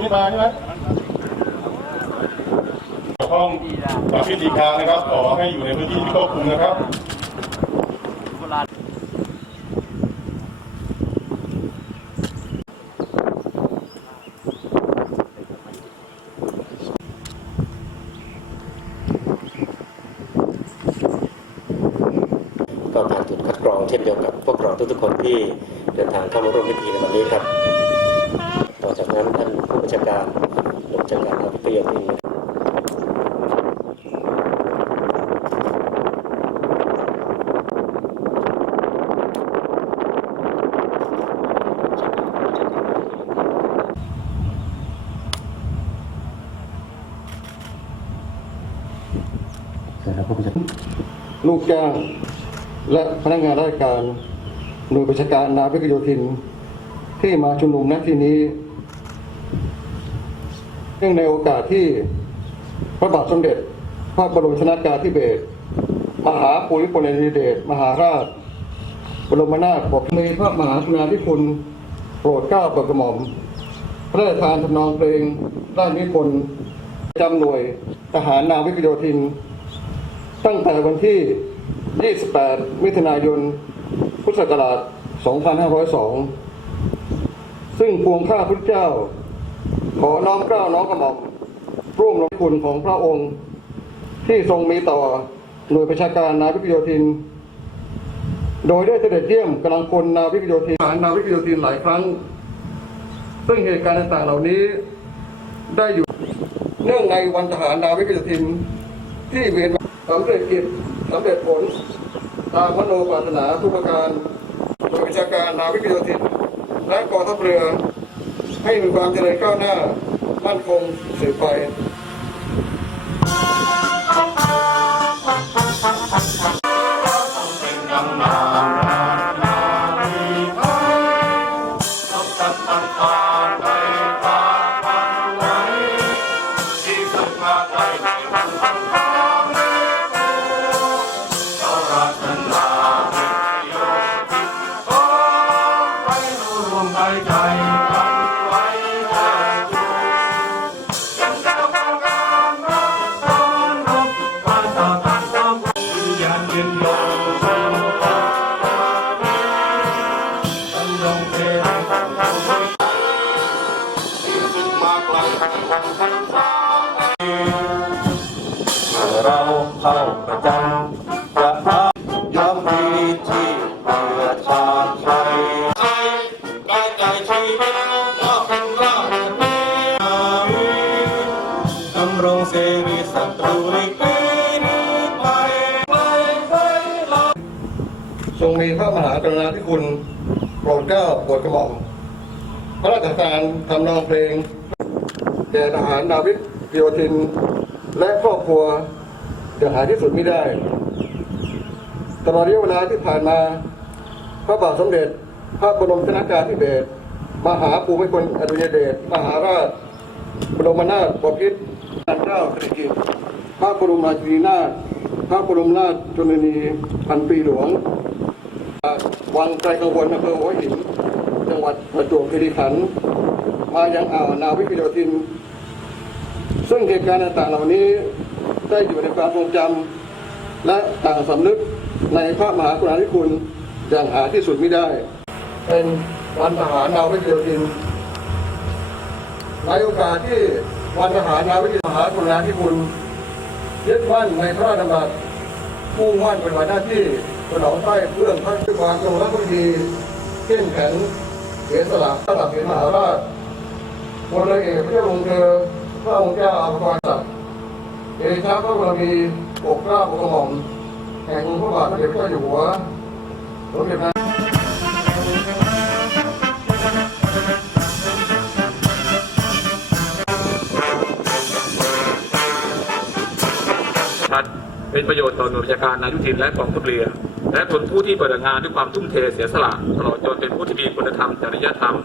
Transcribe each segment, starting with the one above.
คนนี้มาใช่ไหมข้องกับพิธีการนะครับ ขอให้อยู่ในพื้นที่ที่ควบคุมนะครับก็ผ่านจุดคัดกรองเช่นเดียวกับพวกเราทุกๆคนที่เดินทางเข้ามาร่วมพิธีในวันนี้ครับ ต่อจากนั้นท่านผู้บัญชาการหน่วยบัญชาการนาวิกโยธินนะครับลูกจ้างและพนักงานราชการหน่วยบัญชาการนาวิกโยธิน ที่มาชุมนุมณที่นี้ เนื่องในโอกาสที่พระบาทสมเด็จ พระบรมชนากาธิเบศรมหาภูมิพลอดุลยเดชมหาราช บรมนาถบพิตรพระมหากรุณาธิคุณโปรดเกล้าโปรดกระหม่อม พระราชทานทำนองเพลงด้านนิพนธ์จำหน่วยทหารนาวิกโยธิน ตั้งแต่วันที่ 28 มิถุนายน พุทธศักราช 2502 ซึ่งพวงข้าพุทธเจ้า ขอน้อมเกล้าน้อมกระหม่อมร่วมลงคุณของพระองค์ ที่ทรงมีต่อหน่วยประชาการนาวิกโยธิน โดยได้เสด็จเยี่ยมกำลังพลนาวิกโยธินทหารนาวิกโยธินหลายครั้ง ซึ่งเหตุการณ์ต่างๆเหล่านี้ได้อยู่เนื่องในวันทหารนาวิกโยธิน ที่เวียนสำเร็จกิจสำเร็จผล ตามมโนปรารถนาทุกประการโดยวิชาการนาวิกโยธิน และกองทัพเรือ ให้มีความเจริญก้าวหน้า มั่นคงสืบไปเราต้องเเราเข้าประจำจะทำย้ำดีที่เพื่อชาติไทยกายใจชีวิตมอบเป็นราชนีดำรงเสรีศัตรูหลีกลีนี้ไปทรงมีพระมหากรุณาธิคุณโปรดเกล้าโปรดกระหม่อมพระราชทานทำนองเพลง แก่ทหารนาวิกโยธิน และครอบครัวอย่างหาที่สุดไม่ได้ ตลอดระยะเวลาที่ผ่านมา พระบาทสมเด็จ พระบรมชนากาธิเบศรมหาภูมิพลอดุลยเดชมหาราช บรมนาถบพิตรเจ้าสิริกิติ์พระบรมราชินีนาถพระบรมราชชนนีพันปีหลวง วังไกลกังวลอำเภอหัวหิน จังหวัดประจวบคีรีขันธ์ มายังอ่าวนาวิกโยธิน ซึ่งเหตุการณ์ต่างๆเหล่านี้ได้อยู่ในความทรงจำและต่างสำนึกในพระมหากรุณาธิคุณอย่างหาที่สุดไม่ได้ เป็นวันทหารนาวิกโยธินในโอกาสที่วันทหารนาวิกมหากรุณาธิคุณยึดมั่นในพระราชดำรัสมุ่งมั่นปฏิบัติหน้าที่สนองใต้เพื่อพระด้วยความจงรักภักดีเข้มแข็งเสียสละตั้งหลักเป็นมหาราช พลเรือเอกพระเจ้าลงเธอพระองค์เจ้าอาภรณ์ศักดิ์เอชาพระบรมีปกเกล้าปกกระหม่อมแห่งองค์พระบาทสมเด็จพระเจ้าอยู่หัวสมเด็จพระเป็นประโยชน์ต่อหน่วยราชการนายุทินและกองทัพเรือ และผลผู้ที่ปฏิบัติงานด้วยความทุ่มเทเสียสละตลอดจนเป็นผู้ที่มีคุณธรรมจริยธรรม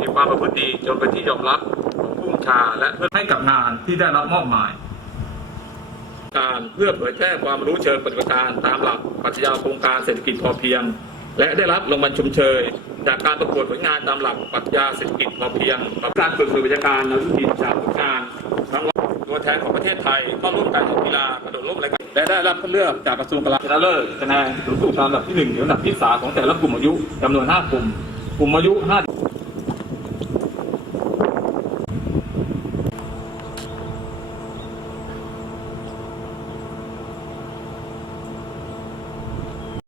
มีความประพฤติดีจนเป็นที่ยอมรับของผู้บัญชาและเพื่อให้กับงานที่ได้รับมอบหมาย การเพื่อเผยแพร่ความรู้เชิงปฏิบัติการตามหลักปรัชญาโครงการเศรษฐกิจพอเพียง และได้รับรางวัลชมเชย จากการประกวดผลงานตามหลักปรัชญาเศรษฐกิจพอเพียงกับการฝึกสื่อวิชาการนาวิจิตจากผลงานรางวัลตัวแทนของประเทศไทยเข้าร่วมการกีฬากระโดดร่มรายการ และได้รับคัดเลือกจากกระทรวงกลาโหมชนะเลิศคะแนนสูงสุดลำดับที่หนึ่งถึงลำดับที่สามของแต่ละกลุ่มอายุจำนวนห้ากลุ่ม กลุ่มอายุ 5